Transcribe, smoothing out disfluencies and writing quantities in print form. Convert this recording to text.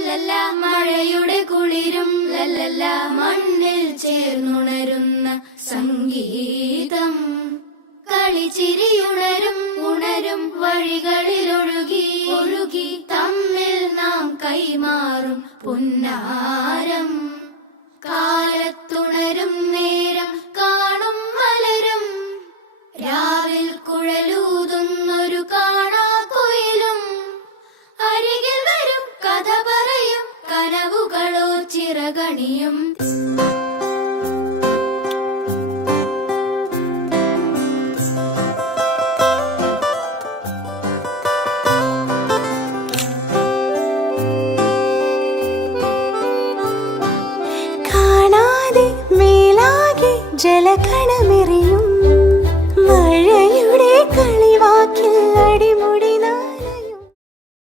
ലല്ലല്ല മഴയുടെ കുളിരും ലല്ലല്ല മണ്ണിൽ ചേർന്നുണരുന്ന സംഗീതം കളിച്ചിരിയുണരും ഉണരും വഴികളിൽ ഒഴുകി ഒഴുകി തമ്മിൽ നാം കൈമാറും പുന്നാരം കാലത്തുണരും നേരം കാണും മലരും രാവിൽ കുഴലൂതുന്നൊരു കാണാക്കുയിലും അരികിൽ വരും കഥ പറയും കനവുകളോ ചിറകണിയും